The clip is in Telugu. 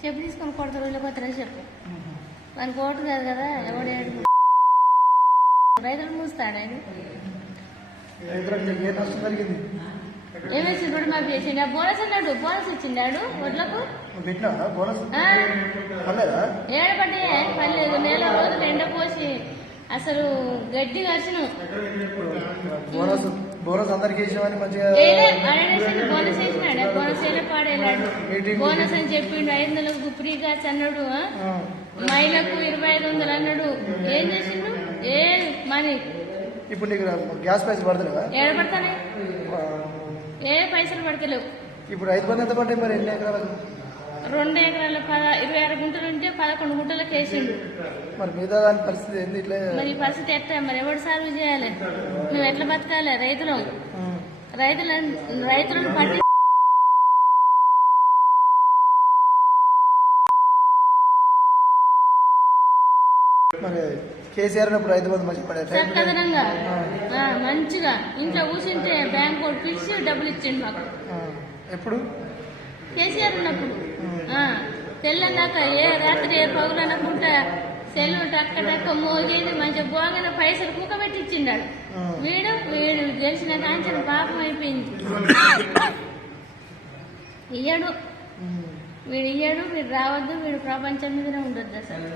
చెప్పు తీసుకొని కొడతారు వీళ్ళకి వస్తారని చెప్పు. మనకి ఓటు కాదు కదా ఎవడు రైతులు మూస్తాడు ఆయన ఏమేసి కూడా మాకు చేసిండు? బోనస్ అన్నాడు బోనస్ ఇచ్చిండాడు వడ్లకు? నువ్వు పెట్టినావా? బోనస్? ఆ, పర్లేదా? నెల రోజులు ఎండ పోసి అసలు గడ్డి కరిచినాం. బోనస్ బోనస్ అందరికి మంచిగా బోనస్ వేసినాడు బోనస్ వేలే పాడేలాడు. బోనస్ అని చెప్పిండు. ఐదు వందలకు ఫ్రీగా అన్నాడు మహిళకు ఇరవై ఐదు వందలు అన్నాడు. ఏం చేసిండు? ఏ మనీ ఇప్పుడు నీకు గ్యాస్ పడతలేదా ఏడబడతానే ఆ, ఏ పైసలు పడతలేవు. ఇప్పుడు ఐదు మంది ఎంత పడ్డాయి మరి? ఎన్ని ఎకరాలకు రెండు ఎకరాల పద ఇరవై ఆరు గుంటలు ఉంటే పదకొండు గుంటలకు వేసిండు మరి మిగతా దాని పరిస్థితి ఏంది ఇట్లా? మరి పరిస్థితి ఎట్లా? మరి ఎవడు సాల్వ్ చేయాలి? మేము ఎట్లా బతకాలి రైతులు. రైతులను రైతులను పట్టి మరి కేసీఆర్ ఉన్నప్పుడు ఐదు మంది మంచి పడే టైం చక్కదనంగా ఆ, మంచిగా. ఇంట్లో కూర్చుంటే బ్యాంక్ వాడు పిలిచి డబ్బులు ఇచ్చిండు మాకు. ఎప్పుడు? కేసీఆర్ ఉన్నప్పుడు. ఆ, తెల్లన్నాక ఏ రాత్రి ఏ పగులు అనుకుంటా సెల్లు టక్క టక్క మోగేది మంచిగా పోగానే పైసలు కుక్కబెట్టి ఇచ్చిండాడు. వీడు వీడు గెలిచిన కాంచన పాపం అయిపోయింది. ఇయ్యడు. వీడు ఇయ్యడు వీడు రావద్దు వీడు ప్రపంచం మీదనే ఉండొద్దు అసలు.